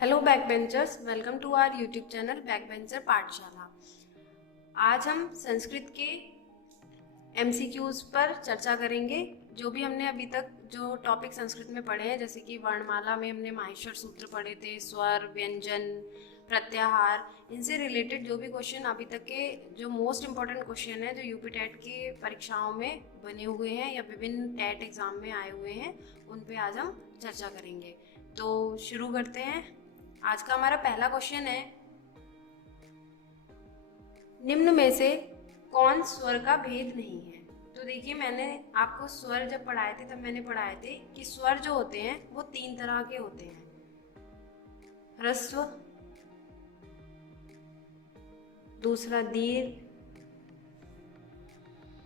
Hello back benchers, welcome to our YouTube channel back bencher Pathshala. आज हम संस्कृत के MCQs पर चर्चा करेंगे। जो भी हमने अभी तक जो टॉपिक संस्कृत में पढ़े हैं, जैसे कि वर्णमाला में हमने माहेश्वर सूत्र पढ़े थे, स्वर, व्यंजन, प्रत्याहार, इनसे रिलेटेड जो भी क्वेश्चन अभी तक के जो मोस्ट इम्पॉर्टेंट क्वेश्चन है जो यूपी टेट की परीक्षाओं में बने हुए हैं या विभिन्न टेट एग्जाम में आए हुए हैं, उन पे आज हम चर्चा करेंगे। तो शुरू करते हैं। आज का हमारा पहला क्वेश्चन है, निम्न में से कौन स्वर का भेद नहीं है। तो देखिए, मैंने आपको स्वर जब पढ़ाए थे तब मैंने पढ़ाए थे कि स्वर जो होते हैं वो तीन तरह के होते हैं, ह्रस्व, दूसरा दीर्घ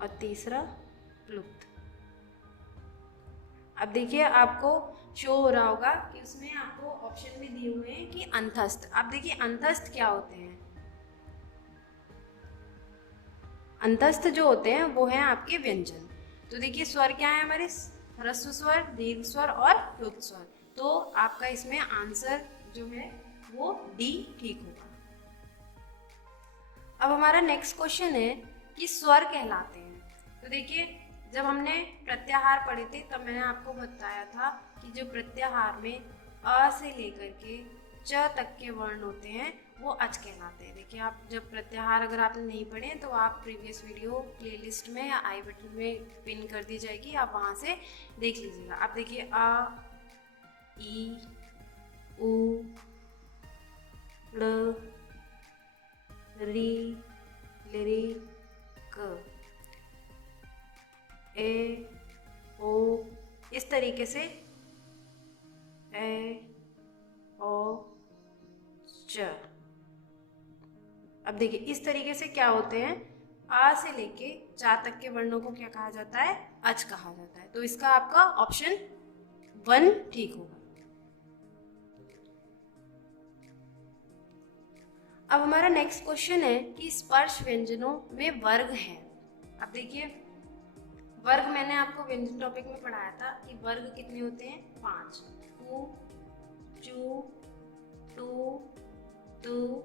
और तीसरा प्लुप्त। अब देखिए, आपको शो हो रहा होगा कि उसमें आपको ऑप्शन में दिए हुए हैं कि अंतस्थ। अब देखिए, अंतस्थ क्या होते हैं। अंतस्थ जो होते हैं वो हैं आपके व्यंजन। तो देखिए, स्वर क्या है हमारे, ह्रस्व स्वर, दीर्घ स्वर और प्लुप्त स्वर। तो आपका इसमें आंसर जो है वो डी ठीक होगा। अब हमारा नेक्स्ट क्वेश्चन है कि स्वर कहलाते हैं। तो देखिए, जब हमने प्रत्याहार पढ़े थे तब मैंने आपको बताया था कि जो प्रत्याहार में अ से लेकर के च तक के वर्ण होते हैं वो अच कहलाते हैं। देखिए, आप जब प्रत्याहार अगर आपने नहीं पढ़े तो आप प्रीवियस वीडियो प्लेलिस्ट में या आई बटन में पिन कर दी जाएगी, आप वहाँ से देख लीजिएगा। आप देखिए, अ, ई, उ, ड़, री, लिरी, क, ए, ओ, इस तरीके से ए, ओ, च। अब देखिए, इस तरीके से क्या होते हैं, आ से लेके चा तक के वर्णों को क्या कहा जाता है, अच कहा जाता है। तो इसका आपका ऑप्शन 1 ठीक होगा। अब हमारा नेक्स्ट क्वेश्चन है कि स्पर्श व्यंजनों में वर्ग है। अब देखिए, वर्ग मैंने आपको व्यंजन टॉपिक में पढ़ाया था कि वर्ग कितने होते हैं, 5, कु, चू, टू, तू,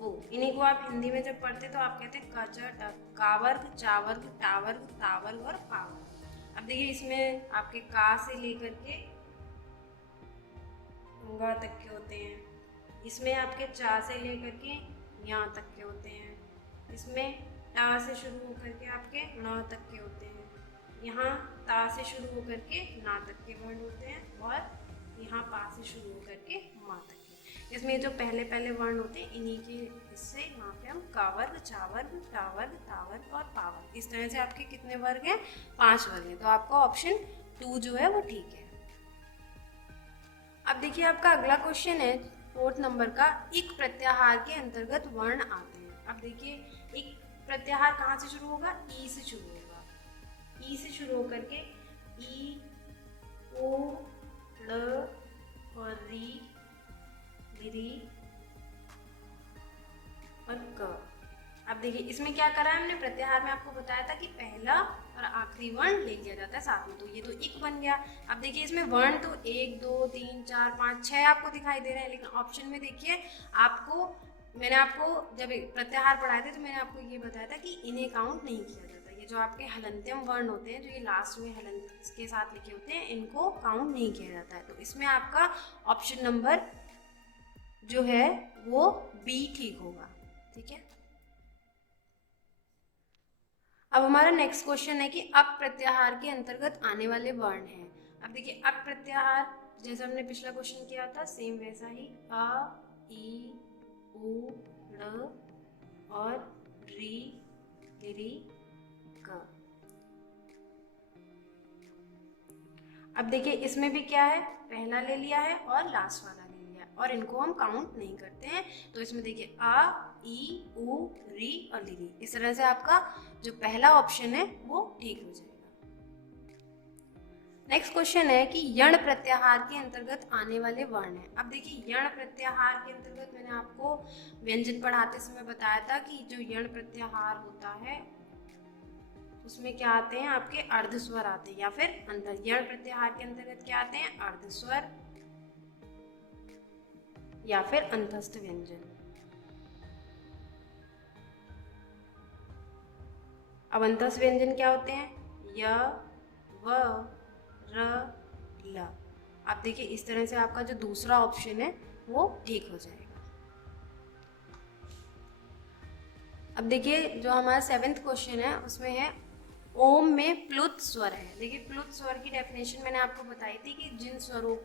उ। इन्हीं को आप हिंदी में जब पढ़ते तो आप कहते हैं क, च, ट, का वर्ग, चा वर्ग, टा वर्ग, ता वर्ग और पा वर्ग। अब देखिए, इसमें आपके का से लेकर के ग तक के होते हैं, इसमें आपके चा से लेकर के यहाँ तक के होते हैं, इसमें टा से शुरू होकर के आपके न तक के होते हैं, यहाँ ता से शुरू होकर के ना तक के वर्ण होते हैं और यहाँ पा से शुरू होकर के मा तक के। इसमें जो पहले पहले वर्ण होते हैं इन्हीं के इससे यहाँ पे हम का वर्ग, चा वर्ग, टा वर्ग, ता वर्ग और पा वर्ग, इस तरह से आपके कितने वर्ग हैं, 5 वर्ग हैं। तो आपका ऑप्शन 2 जो है वो ठीक है। अब देखिए, आपका अगला क्वेश्चन है 4th नंबर का, इक प्रत्याहार के अंतर्गत वर्ण आते हैं। अब देखिए, एक प्रत्याहार कहाँ से शुरू होगा, ई से शुरू होगा। ई से शुरू होकर के ई, ओ, ड़ और री, लिरी और क। अब देखिए, इसमें क्या करा है हमने, प्रत्याहार में आपको बताया था कि पहला और आखिरी वर्ण ले लिया जाता है साथ में, तो ये तो इक बन गया। अब देखिए, इसमें वर्ण तो 1 2 3 4 5 6 आपको दिखाई दे रहे हैं, लेकिन ऑप्शन में देखिए आपको, मैंने आपको जब प्रत्याहार पढ़ाए थे तो मैंने आपको ये बताया था कि इन्हें काउंट नहीं किया जाता। ये जो आपके हलंत्यम वर्ण होते हैं, जो ये लास्ट में हलंत के साथ लिखे होते हैं, इनको काउंट नहीं किया जाता है। तो इसमें आपका ऑप्शन नंबर जो है वो बी ठीक होगा। ठीक है। अब हमारा नेक्स्ट क्वेश्चन है कि अक प्रत्याहार के अंतर्गत आने वाले वर्ण हैं। अब देखिए, अक प्रत्याहार जैसे हमने पिछला क्वेश्चन किया था सेम वैसा ही, अ, ई, उ, ड़ और री, लिरी, क। अब देखिए, इसमें भी क्या है, पहला ले लिया है और लास्ट वाला ले लिया है और इनको हम काउंट नहीं करते हैं। तो इसमें देखिए अ, ई, उ, री और लिरी, इस तरह से आपका जो पहला ऑप्शन है वो ठीक हो जाएगा। नेक्स्ट क्वेश्चन है कि यण प्रत्याहार के अंतर्गत आने वाले वर्ण हैं। अब देखिए, यण प्रत्याहार के अंतर्गत मैंने आपको व्यंजन पढ़ाते समय बताया था कि जो यण प्रत्याहार होता है उसमें क्या आते हैं, आपके अर्ध स्वर आते हैं या फिर अंतर। यण प्रत्याहार के अंतर्गत क्या आते हैं, अर्ध स्वर, या फिर अंतस्थ व्यंजन। अब अंतस्थ व्यंजन क्या होते हैं? य, व, र, ल। आप देखिए इस तरह से आपका जो दूसरा ऑप्शन है वो ठीक हो जाएगा। अब देखिए जो हमारा 7th क्वेश्चन है उसमें है ओम में प्लुत स्वर है। देखिए प्लुत स्वर की डेफिनेशन मैंने आपको बताई थी कि जिन स्वरों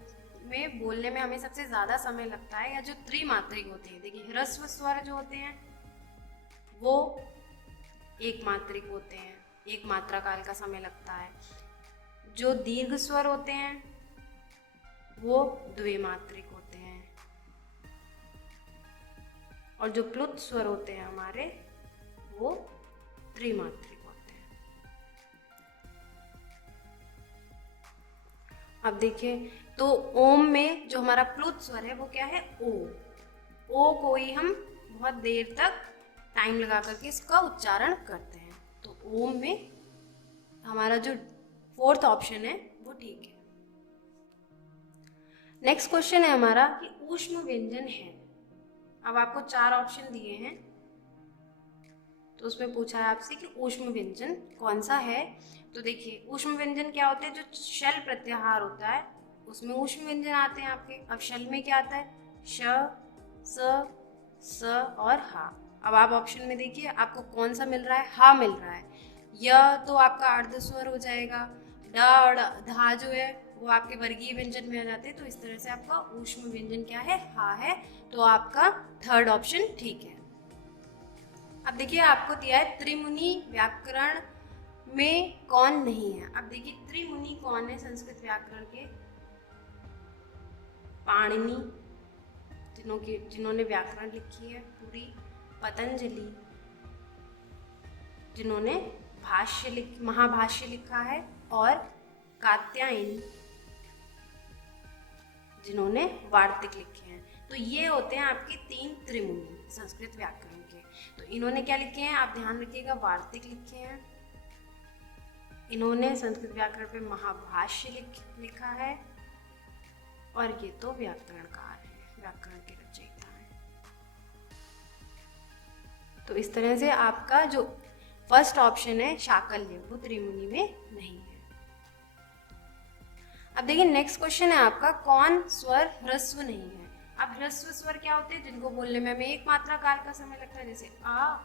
में बोलने में हमें सबसे ज़्यादा समय लगता है या जो त्रिमात्रिक होते हैं। देखिए ह्रस्व स्वर जो होते हैं वो एक मात्रिक होते हैं, एक मात्रा काल का समय लगता है। जो दीर्घ स्वर होते हैं वो द्विमात्रिक होते हैं और जो प्लुत स्वर होते हैं हमारे वो त्रिमात्रिक होते हैं। अब देखिए तो ओम में जो हमारा प्लुत स्वर है वो क्या है? ओ। ओ को ही हम बहुत देर तक टाइम लगा करके इसका उच्चारण करते हैं। तो ओम में हमारा जो 4th ऑप्शन है वो ठीक है। नेक्स्ट क्वेश्चन है हमारा कि ऊष्म व्यंजन है। अब आपको 4 ऑप्शन दिए हैं तो उसमें पूछा है आपसे कि ऊष्म व्यंजन कौन सा है। तो देखिए ऊष्म व्यंजन क्या होते हैं? जो शल प्रत्याहार होता है उसमें ऊष्म व्यंजन आते हैं आपके। अब शल में क्या आता है? श, स और हा। अब आप ऑप्शन में देखिए आपको कौन सा मिल रहा है? हा मिल रहा है। य तो आपका अर्ध स्वर हो जाएगा। ड और धा जो है वो आपके वर्गीय व्यंजन में आ जाते हैं। तो इस तरह से आपका ऊष्म व्यंजन क्या है? हा है। तो आपका 3rd ऑप्शन ठीक है। अब देखिए आपको दिया है त्रिमुनि व्याकरण में कौन नहीं है। अब देखिए त्रिमुनि कौन है संस्कृत व्याकरण के? पाणिनि जिन्होंने व्याकरण लिखी है पूरी, पतंजलि जिन्होंने महाभाष्य लिखा है, और कात्यायन जिन्होंने वार्तिक लिखे हैं। तो ये होते हैं आपके 3 त्रिमुनि संस्कृत व्याकरण के। तो इन्होंने क्या लिखे हैं? आप ध्यान रखिएगा, वार्तिक लिखे हैं। इन्होंने संस्कृत व्याकरण पे महाभाष्य लिखा है और ये तो व्याकरणकार है, व्याकरण के रचयिता है। तो इस तरह से आपका जो 1st ऑप्शन है शाकल्य वो त्रिमुनि में नहीं है। अब देखिए नेक्स्ट क्वेश्चन है आपका कौन स्वर ह्रस्व नहीं है। अब ह्रस्व स्वर क्या होते हैं? जिनको बोलने में हमें एक मात्रा काल का समय लगता है, जैसे आ,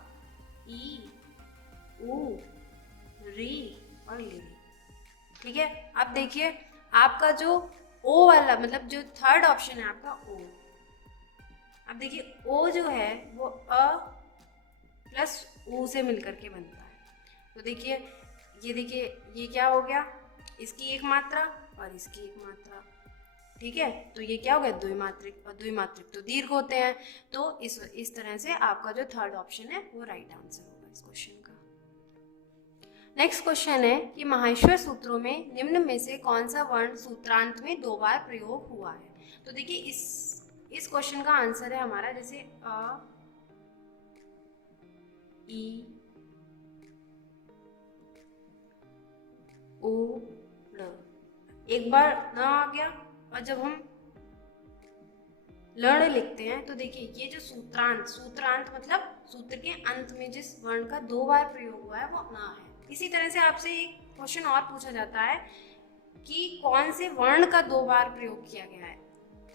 ई, उ, री और ली। ठीक है। अब देखिए आपका जो ओ वाला मतलब जो 3rd ऑप्शन है आपका ओ। अब देखिए ओ जो है वो अ प्लस ऊ से मिलकर के बनता है। तो देखिए ये क्या हो गया? इसकी एक मात्रा और इसकी एक मात्रा। ठीक है। तो ये क्या हो गया? द्विमात्रिक, और द्विमात्रिक तो दीर्घ होते हैं। तो इस तरह से आपका जो 3rd ऑप्शन है वो राइट आंसर होगा इस क्वेश्चन का। नेक्स्ट क्वेश्चन है कि माहेश्वर सूत्रों में निम्न में से कौन सा वर्ण सूत्रांत में 2 बार प्रयोग हुआ है। तो देखिए इस क्वेश्चन का आंसर है हमारा जैसे अ, ई, ओ, ल। एक बार न आ गया, और जब हम लड़ लिखते हैं तो देखिए ये जो सूत्रांत मतलब सूत्र के अंत में जिस वर्ण का 2 बार प्रयोग हुआ है वो न है। इसी तरह से आपसे एक क्वेश्चन और पूछा जाता है कि कौन से वर्ण का 2 बार प्रयोग किया गया है।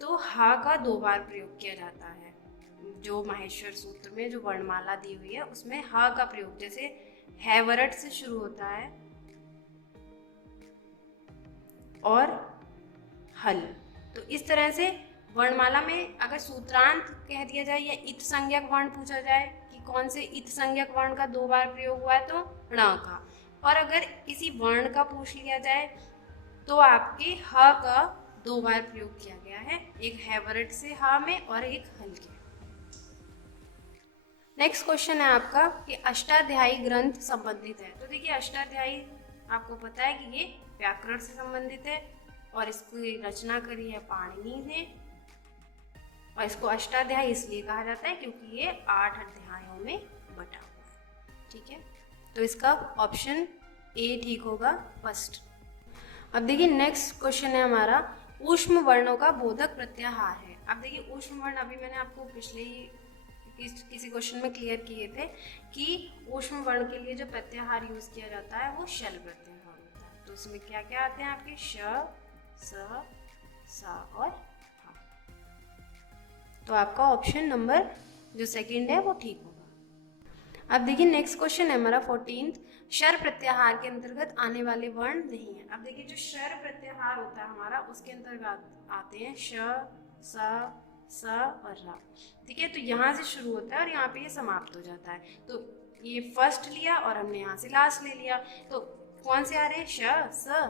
तो हा का 2 बार प्रयोग किया जाता है। जो माहेश्वर सूत्र में जो वर्णमाला दी हुई है उसमें हा का प्रयोग, जैसे हैवरट से शुरू होता है और हल। तो इस तरह से वर्णमाला में अगर सूत्रांत कह दिया जाए या इत संज्ञक वर्ण पूछा जाए कि कौन से इत संज्ञक वर्ण का 2 बार प्रयोग हुआ है तो ण का। और अगर किसी वर्ण का पूछ लिया जाए तो आपके ह का 2 बार प्रयोग किया गया है, एक हैवरट से हा में और एक हल के। नेक्स्ट क्वेश्चन है आपका कि अष्टाध्यायी ग्रंथ संबंधित है। तो देखिए अष्टाध्यायी आपको पता है कि ये व्याकरण से संबंधित है और इसकी रचना करी है पाणिनि ने, और इसको अष्टाध्यायी इसलिए कहा जाता है क्योंकि ये 8 अध्यायों में बटा हुआ है। ठीक है। तो इसका ऑप्शन ए ठीक होगा, फर्स्ट। अब देखिए नेक्स्ट क्वेश्चन है हमारा ऊष्म वर्णों का बोधक प्रत्याहार है। अब देखिए ऊष्म वर्ण अभी मैंने आपको पिछले ही किसी क्वेश्चन में क्लियर किए थे कि ऊष्म वर्ण के लिए जो प्रत्याहार यूज किया जाता है वो शल प्रत्याहार होता है। तो उसमें क्या क्या आते हैं आपके श, स, सा और हा। तो आपका ऑप्शन नंबर जो सेकंड है वो ठीक होगा। अब देखिए नेक्स्ट क्वेश्चन है हमारा 14th, शर प्रत्याहार के अंतर्गत आने वाले वर्ण नहीं है। अब देखिए जो शर प्रत्याहार होता है हमारा उसके अंतर्गत आते हैं श, स और रा। ठीक है, तो यहाँ से शुरू होता है और यहाँ पे ये समाप्त हो जाता है। तो ये फर्स्ट लिया और हमने यहाँ से लास्ट ले लिया, तो कौन से आ रहे हैं श,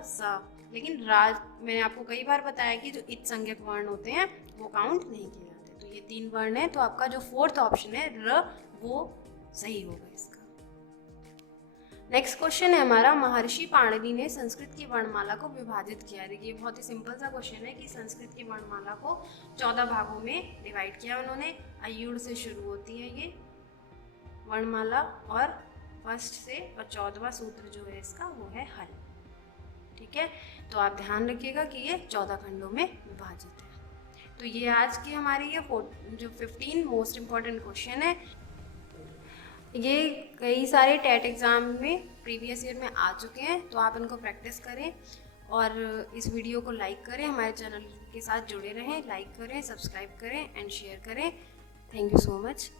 स। लेकिन राज मैंने आपको कई बार बताया कि जो इत संज्ञक वर्ण होते हैं वो काउंट नहीं किए जाते। तो ये 3 वर्ण है, तो आपका जो फोर्थ ऑप्शन है र वो सही होगा इसका। नेक्स्ट क्वेश्चन है हमारा, महर्षि पाणिनि ने संस्कृत की वर्णमाला को विभाजित किया। देखिए बहुत ही सिंपल सा क्वेश्चन है कि संस्कृत की वर्णमाला को 14 भागों में डिवाइड किया उन्होंने। अयुड़ से शुरू होती है ये वर्णमाला और फर्स्ट से और 14वां सूत्र जो है इसका वो है हल। ठीक है, तो आप ध्यान रखिएगा कि ये 14 खंडों में विभाजित है। तो ये आज की हमारी ये जो 15 मोस्ट इम्पॉर्टेंट क्वेश्चन है, ये कई सारे टेट एग्ज़ाम में प्रीवियस ईयर में आ चुके हैं। तो आप इनको प्रैक्टिस करें और इस वीडियो को लाइक करें, हमारे चैनल के साथ जुड़े रहें, लाइक करें, सब्सक्राइब करें एंड शेयर करें। Thank you so much.